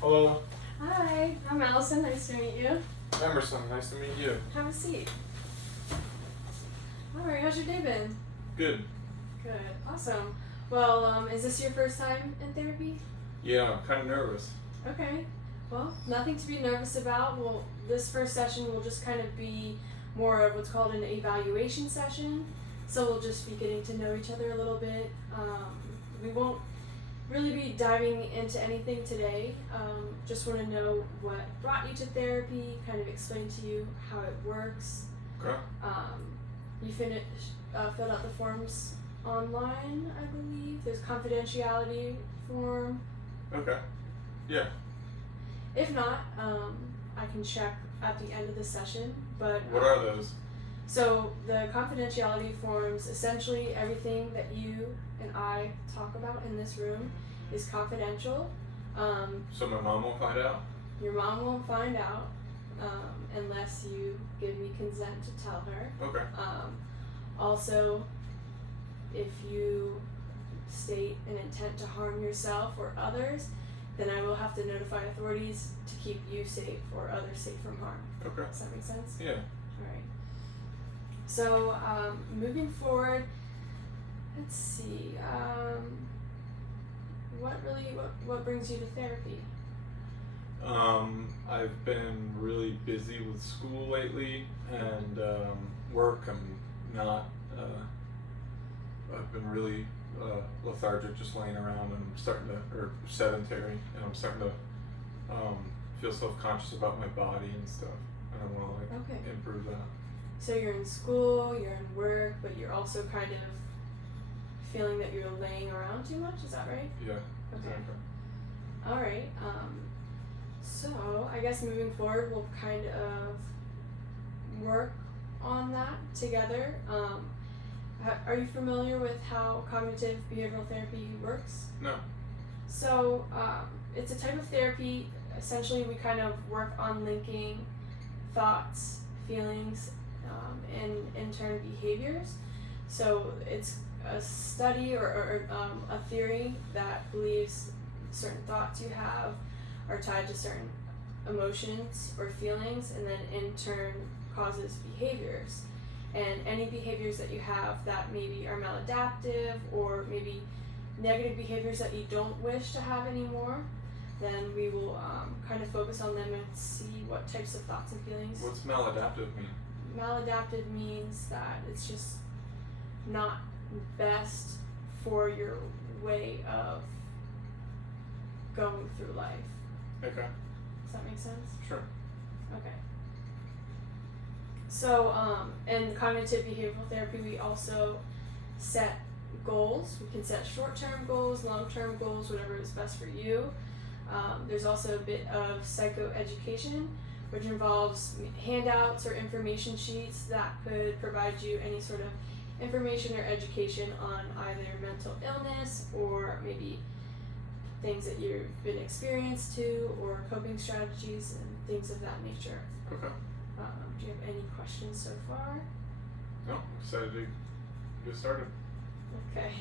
Hello. Hi, I'm Allison. Nice to meet you. Emerson, nice to meet you. Have a seat. Alright, how's your day been? Good. Good. Awesome. Well, is this your first time in therapy? Yeah, I'm kind of nervous. Okay. Well, nothing to be nervous about. Well, this first session will just kind of be more of what's called an evaluation session. So we'll just be getting to know each other a little bit. We won't really be diving into anything today. Just want to know what brought you to therapy, kind of explain to you how it works. Okay. You filled out the forms online, I believe. There's confidentiality form. Okay. Yeah. If not, I can check at the end of the session. But What are those? So the confidentiality forms, essentially everything that you and I talk about in this room is confidential. So my mom won't find out? Your mom won't find out unless you give me consent to tell her. Okay. Also, if you state an intent to harm yourself or others, then I will have to notify authorities to keep you safe or others safe from harm. Okay. Does that make sense? Yeah. Alright. So, moving forward, let's see, what brings you to therapy? I've been really busy with school lately and work. I've been really lethargic, just laying around, and or sedentary, and I'm starting to feel self-conscious about my body and stuff. And I want to Okay. improve that. So you're in school, you're in work, but you're also kind of feeling that you're laying around too much, is that right? Yeah. Okay. Exactly. Alright, so I guess moving forward we'll kind of work on that together. Are you familiar with how cognitive behavioral therapy works? No. So it's a type of therapy. Essentially, we kind of work on linking thoughts, feelings, and in turn behaviors. So it's a study or a theory that believes certain thoughts you have are tied to certain emotions or feelings, and then in turn causes behaviors. And any behaviors that you have that maybe are maladaptive or maybe negative behaviors that you don't wish to have anymore, then we will kind of focus on them and see what types of thoughts and feelings. What's maladaptive mean? Maladaptive means that it's just not best for your way of going through life. Okay. Does that make sense? Sure. Okay. So, in cognitive behavioral therapy, we also set goals. We can set short-term goals, long-term goals, whatever is best for you. There's also a bit of psychoeducation, which involves handouts or information sheets that could provide you any sort of information or education on either mental illness or maybe things that you've been experienced to, or coping strategies and things of that nature. Okay. Do you have any questions so far? No, excited to get started. Okay.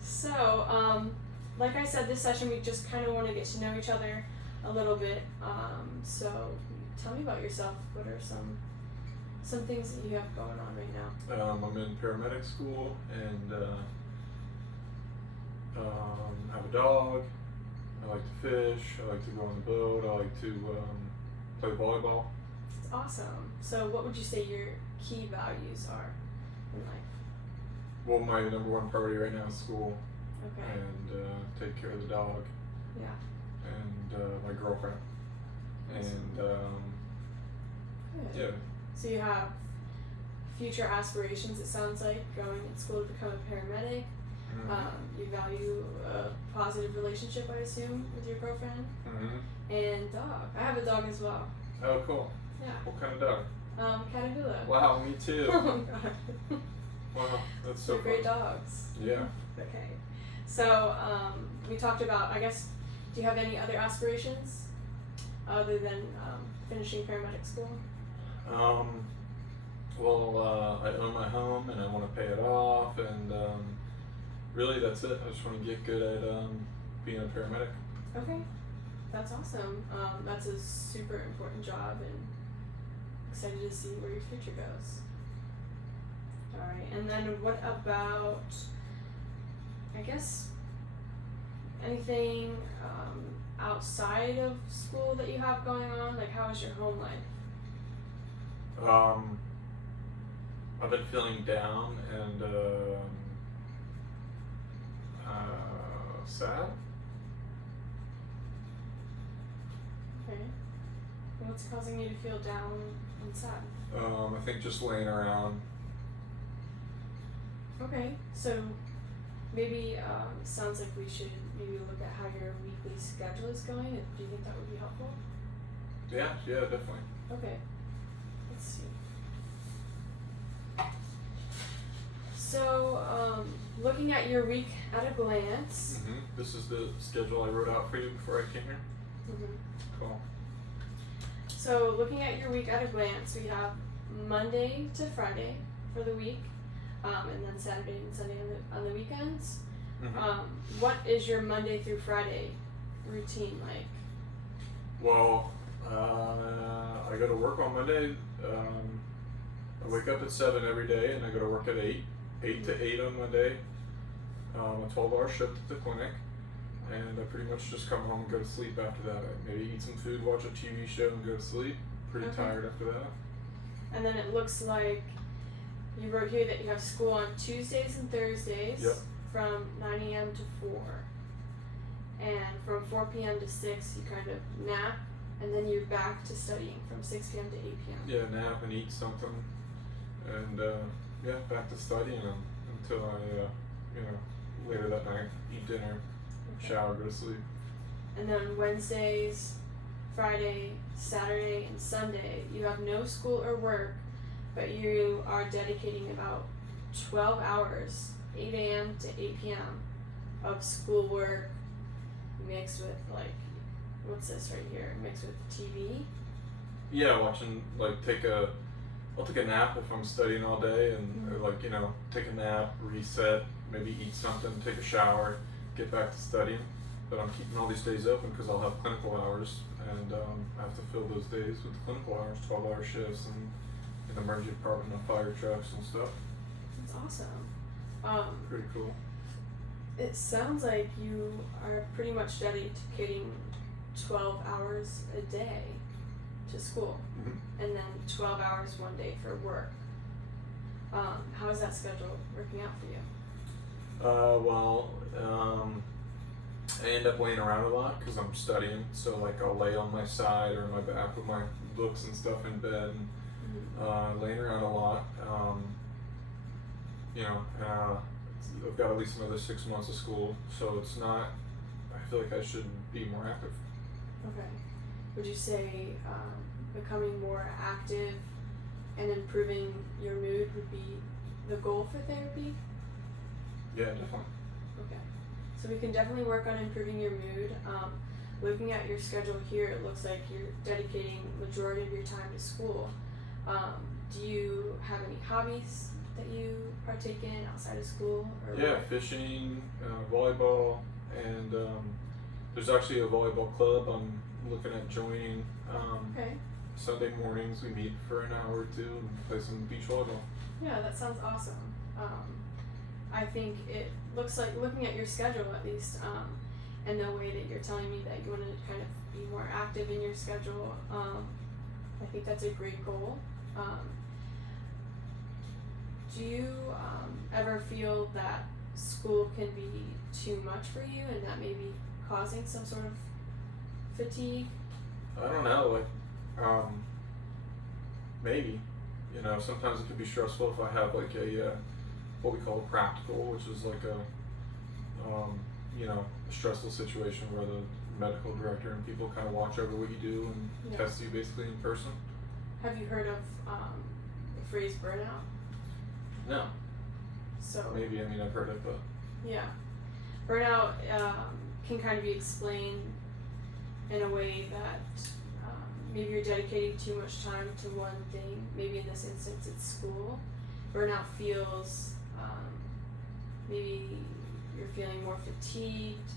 So, like I said, this session we just kind of want to get to know each other a little bit. So tell me about yourself. What are some things that you have going on right now? I'm in paramedic school and have a dog. I like to fish. I like to go on the boat. I like to play volleyball. It's awesome. So what would you say your key values are in life? Well, my number one priority right now is school. Okay. And take care of the dog. Yeah. And my girlfriend. And Good. yeah. So you have future aspirations, it sounds like, going to school to become a paramedic. Mm-hmm. You value a positive relationship, I assume, with your girlfriend. Mm-hmm. And dog. I have a dog as well. Oh, cool. Yeah. What kind of dog? Caterpillar. Wow, me too. Oh my god. Wow, that's so They're great fun. dogs. Yeah. Okay. So, we talked about, I guess, do you have any other aspirations other than finishing paramedic school? Well, I own my home and I want to pay it off, and really that's it. I just want to get good at being a paramedic. Okay. That's awesome. That's a super important job, and excited to see where your future goes. All right, and then what about, I guess, anything outside of school that you have going on? Like, how is your home life? I've been feeling down and sad. Okay. What's causing you to feel down and sad? I think just laying around. Okay, so maybe sounds like we should maybe look at how your weekly schedule is going. Do you think that would be helpful? Yeah, definitely. Okay, let's see. So, looking at your week at a glance. This is the schedule I wrote out for you before I came here. Cool. So, looking at your week at a glance, we have Monday to Friday for the week, and then Saturday and Sunday on the weekends. What is your Monday through Friday routine like? Well, I go to work on Monday. I wake up at 7 every day, and I go to work at 8. 8 to 8 on Monday. A 12-hour shift at the clinic, and I pretty much just come home and go to sleep after that. I maybe eat some food, watch a TV show, and go to sleep. Pretty tired after that. And then it looks like you wrote here that you have school on Tuesdays and Thursdays from 9 a.m. to 4. And from 4 p.m. to 6, you kind of nap, and then you're back to studying from 6 p.m. to 8 p.m. Yeah, nap and eat something, and back to studying until I, later that night, eat dinner, shower, go to sleep. And then Wednesdays, Friday, Saturday, and Sunday, you have no school or work, but you are dedicating about 12 hours, 8 a.m. to 8 p.m. of schoolwork mixed with, like, what's this right here? Mixed with TV? Yeah, watching, I'll take a nap if I'm studying all day, and or take a nap, reset, maybe eat something, take a shower, get back to studying. But I'm keeping all these days open because I'll have clinical hours, and I have to fill those days with clinical hours, 12-hour shifts, and in the emergency department on fire trucks and stuff. That's awesome. Pretty cool. It sounds like you are pretty much dedicating 12 hours a day to school, and then 12 hours one day for work. How is that schedule working out for you? I end up laying around a lot because I'm studying, so I'll lay on my side or my back with my books and stuff in bed, and laying around a lot. I've got at least another 6 months of school, so it's not, I feel like I should be more active. Okay. Would you say becoming more active and improving your mood would be the goal for therapy? Yeah, definitely. Okay. So we can definitely work on improving your mood. Looking at your schedule here, it looks like you're dedicating majority of your time to school. Do you have any hobbies that you partake in outside of school? Or fishing, volleyball, and there's actually a volleyball club I'm looking at joining. Okay. Sunday mornings we meet for an hour or two and play some beach volleyball. Yeah, that sounds awesome. I think it looks like, looking at your schedule at least, and the way that you're telling me that you want to kind of be more active in your schedule, I think that's a great goal. Do you ever feel that school can be too much for you and that may be causing some sort of fatigue? I don't know, maybe. Sometimes it can be stressful if I have a what we call a practical, which is a stressful situation where the medical director and people kind of watch over what you do and test you basically in person. Have you heard of the phrase burnout? No. So maybe, I've heard it, but yeah, burnout can kind of be explained in a way that maybe you're dedicating too much time to one thing. Maybe in this instance it's school. Burnout feels maybe you're feeling more fatigued,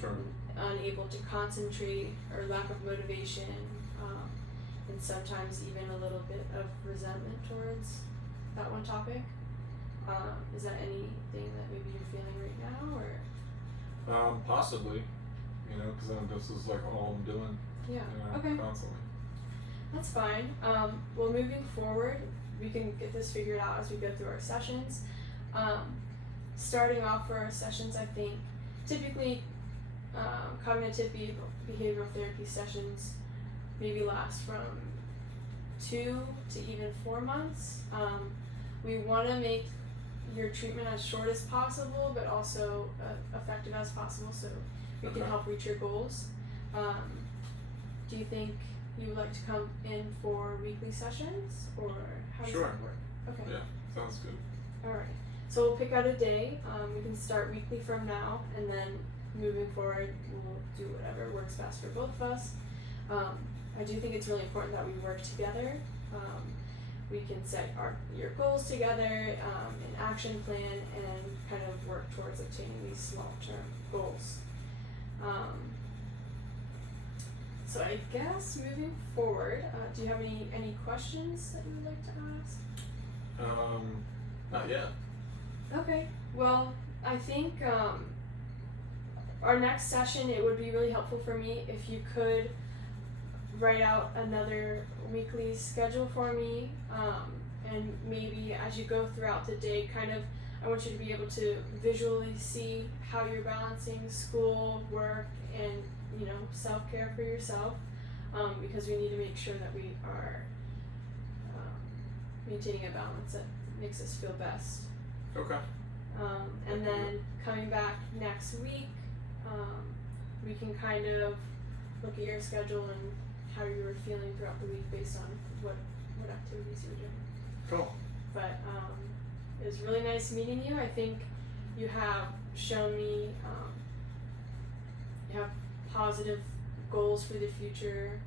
Sure. unable to concentrate or lack of motivation, and sometimes even a little bit of resentment towards that one topic. Is that anything that maybe you're feeling right now, or? Possibly, because then this is like all I'm doing, Yeah. Okay. constantly. That's fine. Well, moving forward, we can get this figured out as we go through our sessions. Starting off for our sessions, I think typically cognitive behavioral therapy sessions maybe last from 2 to even 4 months. We want to make your treatment as short as possible, but also effective as possible, so we can Okay. help reach your goals. Do you think you would like to come in for weekly sessions, or how does Sure. that work? Okay. Yeah, sounds good. Alright. So we'll pick out a day. We can start weekly from now, and then moving forward, we'll do whatever works best for both of us. I do think it's really important that we work together. We can set your goals together, an action plan, and kind of work towards obtaining these long-term goals. So I guess moving forward, do you have any questions that you would like to ask? Not yet. Okay. Well, I think our next session, it would be really helpful for me if you could write out another weekly schedule for me, and maybe as you go throughout the day, I want you to be able to visually see how you're balancing school, work, and self-care for yourself, because we need to make sure that we are maintaining a balance that makes us feel best. Okay. And then coming back next week, we can kind of look at your schedule and how you were feeling throughout the week based on what activities you were doing. Cool. But it was really nice meeting you. I think you have shown me you have positive goals for the future.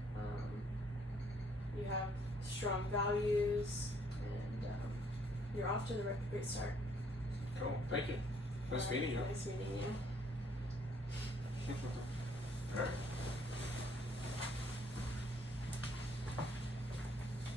You have strong values, and you're off to the great start. Cool. Thank you. Nice meeting you. Nice meeting you. All right.